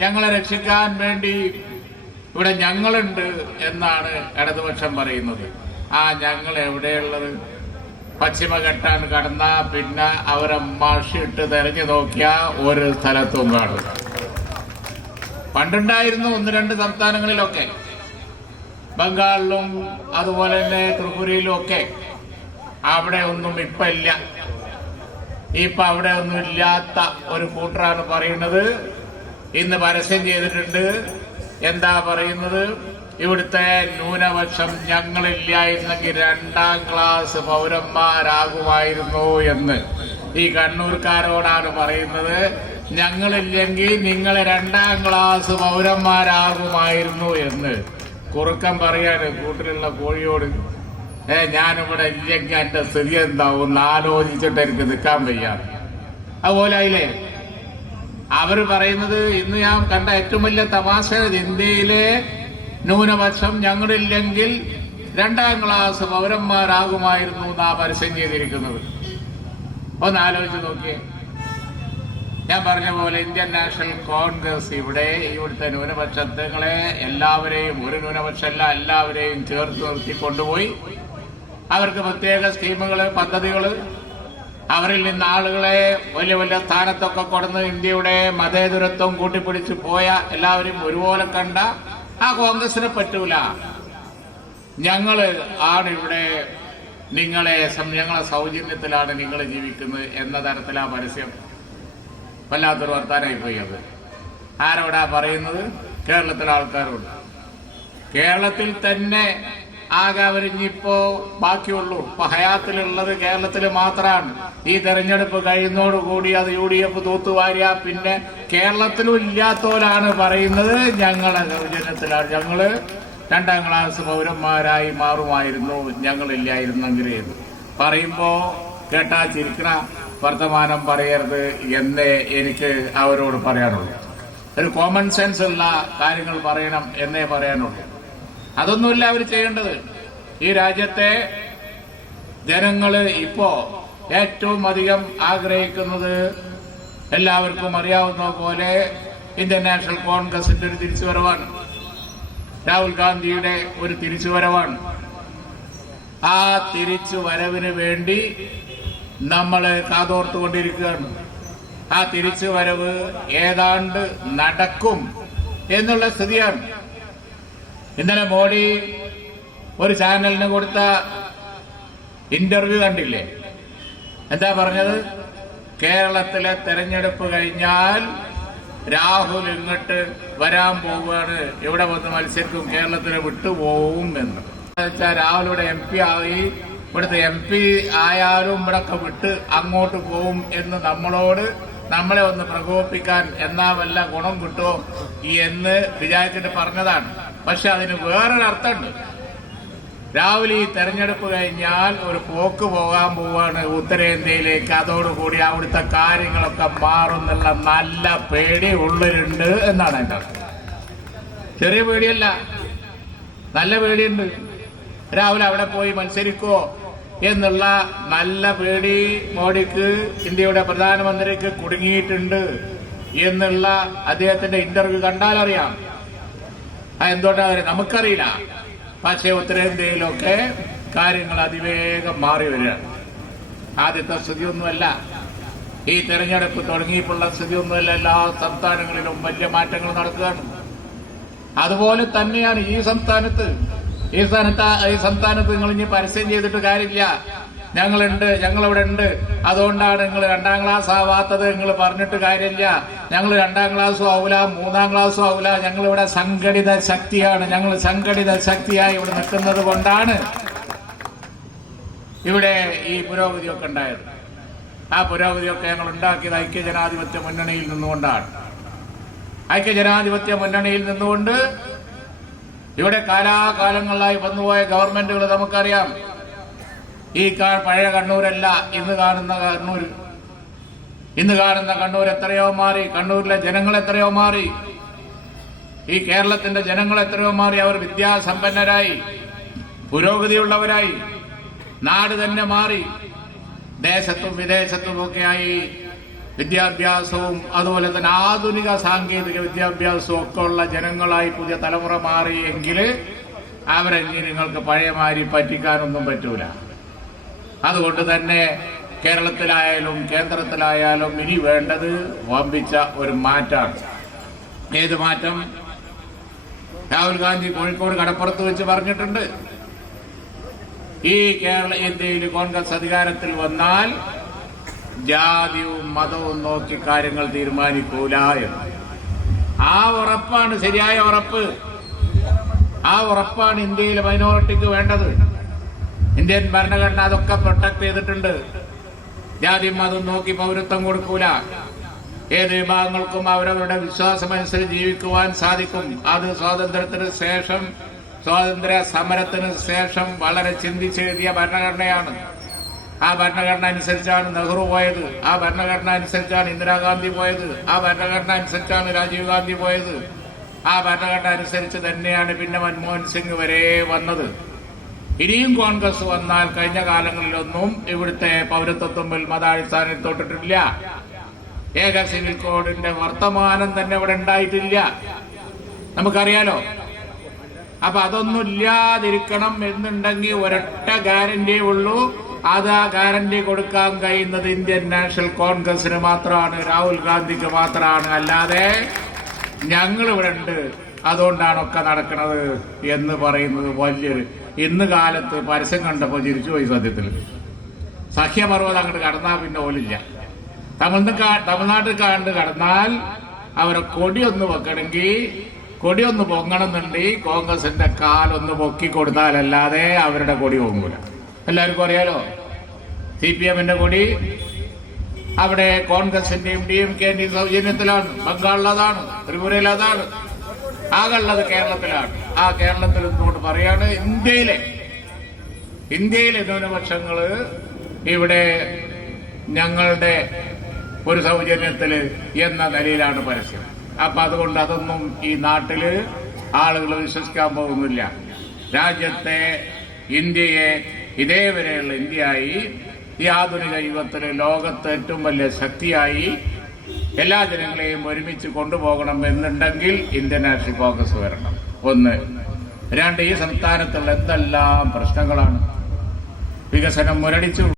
ഞങ്ങളെ രക്ഷിക്കാൻ വേണ്ടി ഇവിടെ ഞങ്ങളുണ്ട് എന്നാണ് ഇടതുപക്ഷം പറയുന്നത്. ആ ഞങ്ങൾ എവിടെയുള്ളത്? പശ്ചിമഘട്ടാൻ കടന്ന പിന്നെ അവരെ മഷിട്ട് തെരഞ്ഞു നോക്കിയ ഒരു സ്ഥലത്തും കാണും. പണ്ടുണ്ടായിരുന്നു ഒന്ന് രണ്ട് സംസ്ഥാനങ്ങളിലൊക്കെ. ബംഗാളിലും അതുപോലെ തന്നെ ത്രിപുരയിലും ഒക്കെ. അവിടെ ഒന്നും ഇപ്പൊ ഇല്ല. ഇപ്പൊ അവിടെ ഒന്നും ഇല്ലാത്ത ഒരു കൂട്ടറാണ് പറയുന്നത് ഇന്ന് പരസ്യം ചെയ്തിട്ടുണ്ട്. എന്താ പറയുന്നത്? ഇവിടുത്തെ ന്യൂനപക്ഷം ഞങ്ങളില്ലായിരുന്നെങ്കിൽ രണ്ടാം ക്ലാസ് പൗരന്മാരാകുമായിരുന്നു എന്ന്. ഈ കണ്ണൂർക്കാരോടാണ് പറയുന്നത്. ഞങ്ങളില്ലെങ്കിൽ നിങ്ങൾ രണ്ടാം ക്ലാസ് പൗരന്മാരാകുമായിരുന്നു എന്ന്. കുറുക്കം പറയാണ് കൂട്ടിലുള്ള കോഴിയോട് ഏ ഞാനിവിടെ ഇല്ലെങ്കിൽ എന്റെ സ്ഥിതി എന്താവും ആലോചിച്ചിട്ട് എനിക്ക് നിൽക്കാൻ വയ്യ. അതുപോലെ ആയില്ലേ? അവർ പറയുന്നത് ഇന്ന് ഞാൻ കണ്ട ഏറ്റവും വലിയ തമാശ ഇന്ത്യയിലെ ന്യൂനപക്ഷം ഞങ്ങളില്ലെങ്കിൽ രണ്ടാം ക്ലാസ് പൗരന്മാരാകുമായിരുന്നു എന്നാ പരസ്യം ചെയ്തിരിക്കുന്നത്. ഒന്ന് ആലോചിച്ച് നോക്കിയേ. ഞാൻ പറഞ്ഞ പോലെ ഇന്ത്യൻ നാഷണൽ കോൺഗ്രസ് ഇവിടെ ഇവിടുത്തെ ന്യൂനപക്ഷങ്ങളെ എല്ലാവരെയും ഒരു ന്യൂനപക്ഷമല്ല എല്ലാവരെയും ചേർത്ത് നിർത്തി കൊണ്ടുപോയി. അവർക്ക് പ്രത്യേക സ്കീമുകൾ പദ്ധതികൾ അവരിൽ നിന്ന് ആളുകളെ വലിയ വലിയ സ്ഥാനത്തൊക്കെ കൊടുന്ന് ഇന്ത്യയുടെ മതേതരത്വം കൂട്ടിപ്പിടിച്ച് പോയ എല്ലാവരും ഒരുപോലെ കണ്ട ആ കോൺഗ്രസിനെ പറ്റൂല. ഞങ്ങൾ ആണ് ഇവിടെ നിങ്ങളെ ഞങ്ങളെ സൗജന്യത്തിലാണ് നിങ്ങൾ ജീവിക്കുന്നത് എന്ന തരത്തിലാ പരസ്യം വല്ലാത്തൊരു വർത്താനായി പോയി അത്. ആരോടാ പറയുന്നത്? കേരളത്തിലെ ആൾക്കാരോട്. കേരളത്തിൽ തന്നെ ആകെ അവരിഞ്ഞിപ്പോ ബാക്കിയുള്ളൂ. ഇപ്പൊ ഹയാത്തിലുള്ളത് കേരളത്തിൽ മാത്രമാണ് ഈ തെരഞ്ഞെടുപ്പ് കഴിയുന്നതോടുകൂടി അത് യു ഡി എഫ് തൂത്തുവാരിയ. പിന്നെ കേരളത്തിലും ഇല്ലാത്തവരാണ് പറയുന്നത് ഞങ്ങളെ സൗജന്യത്തിലാണ് ഞങ്ങൾ രണ്ടാം ക്ലാസ് പൗരന്മാരായി മാറുമായിരുന്നു. ഞങ്ങളില്ലായിരുന്നെങ്കിൽ പറയുമ്പോ കേട്ടാ ചിരിക്കണ വർത്തമാനം പറയരുത് എന്നേ എനിക്ക് അവരോട് പറയാനുള്ളൂ. ഒരു കോമൺ സെൻസ് ഉള്ള കാര്യങ്ങൾ പറയണം എന്നേ പറയാനുള്ളൂ. അതൊന്നുമില്ല അവർ ചെയ്യേണ്ടത്. ഈ രാജ്യത്തെ ജനങ്ങൾ ഇപ്പോ ഏറ്റവും അധികം ആഗ്രഹിക്കുന്നത് എല്ലാവർക്കും അറിയാവുന്ന പോലെ ഇന്ത്യൻ നാഷണൽ കോൺഗ്രസിന്റെ ഒരു തിരിച്ചുവരവാണ്. രാഹുൽ ഗാന്ധിയുടെ ഒരു തിരിച്ചുവരവാണ്. ആ തിരിച്ചുവരവിന് വേണ്ടി നമ്മൾ കാതോർത്തുകൊണ്ടിരിക്കുകയാണ്. ആ തിരിച്ചുവരവ് ഏതാണ്ട് നടക്കും എന്നുള്ള സ്ഥിതിയാണ്. ഇന്നലെ മോഡി ഒരു ചാനലിന് കൊടുത്ത ഇന്റർവ്യൂ കണ്ടില്ലേ? എന്താ പറഞ്ഞത്? കേരളത്തിലെ തെരഞ്ഞെടുപ്പ് കഴിഞ്ഞാൽ രാഹുൽ ഇങ്ങോട്ട് വരാൻ പോവുകയാണ്. എവിടെ വന്ന് മത്സരിക്കും? കേരളത്തിന് വിട്ടുപോകും എന്ന്. വെച്ചാൽ രാഹുൽ ഇവിടെ എം പി ആയി. ഇവിടുത്തെ എം പി ആയാലും ഇവിടൊക്കെ വിട്ട് അങ്ങോട്ട് പോവും എന്ന് നമ്മളോട് നമ്മളെ ഒന്ന് പ്രകോപിപ്പിക്കാൻ എന്നാ വല്ല ഗുണം കിട്ടുമോ എന്ന് വിചാരിച്ചിട്ട് പറഞ്ഞതാണ്. പക്ഷെ അതിന് വേറൊരർത്ഥമുണ്ട് രാവിലെ ഈ തെരഞ്ഞെടുപ്പ് കഴിഞ്ഞാൽ ഒരു പോക്ക് പോകാൻ പോവാണ് ഉത്തരേന്ത്യയിലേക്ക്. അതോടുകൂടി അവിടുത്തെ കാര്യങ്ങളൊക്കെ മാറുന്നുള്ള നല്ല പേടി ഉള്ളിലുണ്ട് എന്നാണ് എന്റെ ചെറിയ പേടിയല്ല. നല്ല പേടിയുണ്ട്. രാവിലെ അവിടെ പോയി മത്സരിക്കോ എന്നുള്ള നല്ല പേടി മോഡിക്ക് ഇന്ത്യയുടെ പ്രധാനമന്ത്രിക്ക് കുടുങ്ങിയിട്ടുണ്ട് എന്നുള്ള അദ്ദേഹത്തിന്റെ ഇന്റർവ്യൂ കണ്ടാൽ അറിയാം ആ വരെ നമുക്കറിയില്ല. പക്ഷേ ഉത്തരേന്ത്യയിലൊക്കെ കാര്യങ്ങൾ അതിവേഗം മാറി വരികയാണ്. ആദ്യത്തെ സ്ഥിതിയൊന്നുമല്ല. ഈ തെരഞ്ഞെടുപ്പ് തുടങ്ങിയിട്ടുള്ള സ്ഥിതിയൊന്നുമല്ല. എല്ലാ സംസ്ഥാനങ്ങളിലും വലിയ മാറ്റങ്ങൾ നടക്കുകയാണ്. അതുപോലെ തന്നെയാണ് ഈ സംസ്ഥാനത്ത്. ഈ സ്ഥാനത്ത് ഈ സംസ്ഥാനത്ത് നിങ്ങൾ ഇനി പരസ്യം ചെയ്തിട്ട് കാര്യമില്ല. ഞങ്ങളുണ്ട് ഞങ്ങളവിടെ ഉണ്ട് അതുകൊണ്ടാണ് നിങ്ങൾ രണ്ടാം ക്ലാസ് ആവാത്തത് നിങ്ങൾ പറഞ്ഞിട്ട് കാര്യമില്ല. ഞങ്ങൾ രണ്ടാം ക്ലാസ്സും ആവൂല മൂന്നാം ക്ലാസ്സും ആവൂല. ഞങ്ങളിവിടെ സംഘടിത ശക്തിയാണ്. ഞങ്ങൾ സംഘടിത ശക്തിയായി ഇവിടെ നിൽക്കുന്നത് കൊണ്ടാണ് ഇവിടെ ഈ പുരോഗതിയൊക്കെ ഉണ്ടായത്. ആ പുരോഗതിയൊക്കെ ഞങ്ങൾ ഉണ്ടാക്കിയത് ഐക്യജനാധിപത്യ മുന്നണിയിൽ നിന്നുകൊണ്ടാണ്. ഐക്യജനാധിപത്യ മുന്നണിയിൽ നിന്നുകൊണ്ട് ഇവിടെ കാലാകാലങ്ങളിലായി വന്നുപോയ ഗവൺമെന്റുകൾ നമുക്കറിയാം. ഈ പഴയ കണ്ണൂരല്ല. ഇന്ന് കാണുന്ന കണ്ണൂർ ഇന്ന് കാണുന്ന കണ്ണൂർ എത്രയോ മാറി. കണ്ണൂരിലെ ജനങ്ങൾ എത്രയോ മാറി. ഈ കേരളത്തിന്റെ ജനങ്ങൾ എത്രയോ മാറി. അവർ വിദ്യാസമ്പന്നരായി. പുരോഗതിയുള്ളവരായി. നാട് തന്നെ മാറി. ദേശത്തും വിദേശത്തും ഒക്കെയായി വിദ്യാഭ്യാസവും അതുപോലെ തന്നെ ആധുനിക സാങ്കേതിക വിദ്യാഭ്യാസവും ഒക്കെ ഉള്ള ജനങ്ങളായി പുതിയ തലമുറ മാറിയെങ്കിൽ അവരെ നിങ്ങൾക്ക് പഴയ മാതിരി പറ്റിക്കാനൊന്നും പറ്റൂല. അതുകൊണ്ട് തന്നെ കേരളത്തിലായാലും കേന്ദ്രത്തിലായാലും ഇനി വേണ്ടത് വമ്പിച്ച ഒരു മാറ്റാണ്. ഏത് മാറ്റം? രാഹുൽ ഗാന്ധി കോഴിക്കോട് കടപ്പുറത്ത് വെച്ച് പറഞ്ഞിട്ടുണ്ട്. ഈ കേരള ഇന്ത്യയിൽ കോൺഗ്രസ് അധികാരത്തിൽ വന്നാൽ ജാതിയും മതവും നോക്കി കാര്യങ്ങൾ തീരുമാനിക്കൂല എന്ന്. ആ ഉറപ്പാണ് ശരിയായ ഉറപ്പ്. ആ ഉറപ്പാണ് ഇന്ത്യയിലെ മൈനോറിറ്റിക്ക് വേണ്ടത്. ഇന്ത്യൻ ഭരണഘടന അതൊക്കെ പ്രൊട്ടക്ട് ചെയ്തിട്ടുണ്ട്. ജാതി മതം നോക്കി പൗരത്വം കൊടുക്കൂല. ഏത് വിഭാഗങ്ങൾക്കും അവരവരുടെ വിശ്വാസമനുസരിച്ച് ജീവിക്കുവാൻ സാധിക്കും. അത് സ്വാതന്ത്ര്യത്തിന് ശേഷം സ്വാതന്ത്ര്യ സമരത്തിന് ശേഷം വളരെ ചിന്തിച്ചെഴുതിയ ഭരണഘടനയാണ്. ആ ഭരണഘടന അനുസരിച്ചാണ് നെഹ്റു പോയത്. ആ ഭരണഘടന അനുസരിച്ചാണ് ഇന്ദിരാഗാന്ധി പോയത്. ആ ഭരണഘടന അനുസരിച്ചാണ് രാജീവ് ഗാന്ധി പോയത്. ആ ഭരണഘടന അനുസരിച്ച് തന്നെയാണ് പിന്നെ മൻമോഹൻ സിംഗ് വരെ വന്നത്. ഇനിയും കോൺഗ്രസ് വന്നാൽ കഴിഞ്ഞ കാലങ്ങളിലൊന്നും ഇവിടുത്തെ പൗരത്വത്തുമ്പിൽ മതാടിസ്ഥാനത്തിൽ തൊട്ടിട്ടില്ല. ഏക സിവിൽ കോഡിന്റെ വർത്തമാനം തന്നെ ഇവിടെ ഉണ്ടായിട്ടില്ല. നമുക്കറിയാലോ? അപ്പൊ അതൊന്നും ഇല്ലാതിരിക്കണം എന്നുണ്ടെങ്കിൽ ഒരൊറ്റ ഗ്യാരണ്ടി ഉള്ളൂ. അത് ആ ഗ്യാരണ്ടി കൊടുക്കാൻ കഴിയുന്നത് ഇന്ത്യൻ നാഷണൽ കോൺഗ്രസിന് മാത്രമാണ് രാഹുൽ ഗാന്ധിക്ക് മാത്രമാണ്. അല്ലാതെ ഞങ്ങൾ ഇവിടെ ഉണ്ട്. അതുകൊണ്ടാണ് ഒക്കെ നടക്കുന്നത് എന്ന് പറയുന്നത് വലിയൊരു ഇന്ന് കാലത്ത് പരസ്യം കണ്ടപ്പോൾ ചിരിച്ചുപോയി സത്യത്തിൽ സഖ്യപർവതം അങ്ങോട്ട് കടന്നാൽ പിന്നെ ഓലില്ല. തമിഴ്നാട് തമിഴ്നാട്ടിൽ കണ്ട് കടന്നാൽ അവരെ കൊടിയൊന്ന് വെക്കണമെങ്കിൽ കൊടിയൊന്ന് പൊങ്ങണമെന്നുണ്ടെങ്കിൽ കോൺഗ്രസിന്റെ കാലൊന്ന് പൊക്കി കൊടുത്താലല്ലാതെ അവരുടെ കൊടി പൊങ്ങൂല. എല്ലാവർക്കും അറിയാലോ? സി പി എമ്മിന്റെ കൊടി അവിടെ കോൺഗ്രസിന്റെയും ഡി എം കെന്റെയും സൗജന്യത്തിലാണ്. ബംഗാളിലതാണ് ത്രിപുരയിലതാണ്. ആകെയുള്ളത് കേരളത്തിലാണ്. ആ കേരളത്തിൽ ഇങ്ങോട്ട് പറയാണ് ഇന്ത്യയിലെ ഇന്ത്യയിലെ ന്യൂനപക്ഷങ്ങൾ ഇവിടെ ഞങ്ങളുടെ ഒരു സൗജന്യത്തിൽ എന്ന നിലയിലാണ് പരസ്യം. അപ്പൊ അതുകൊണ്ട് അതൊന്നും ഈ നാട്ടിൽ ആളുകൾ വിശ്വസിക്കാൻ പോകുന്നില്ല. രാജ്യത്തെ ഇന്ത്യയെ ഇതേവരെയുള്ള ഇന്ത്യയായി ഈ ആധുനിക യുഗത്തിലെ ലോകത്ത് ഏറ്റവും വലിയ ശക്തിയായി എല്ലാ ജനങ്ങളെയും ഒരുമിച്ച് കൊണ്ടുപോകണം എന്നുണ്ടെങ്കിൽ ഇന്ത്യൻ നാഷണൽ കോൺഗ്രസ് വരണം. ഒന്ന്. രണ്ട് ഈ സംസ്ഥാനത്തുള്ള എന്തെല്ലാം പ്രശ്നങ്ങളാണ്? വികസനം മുരടിച്ചു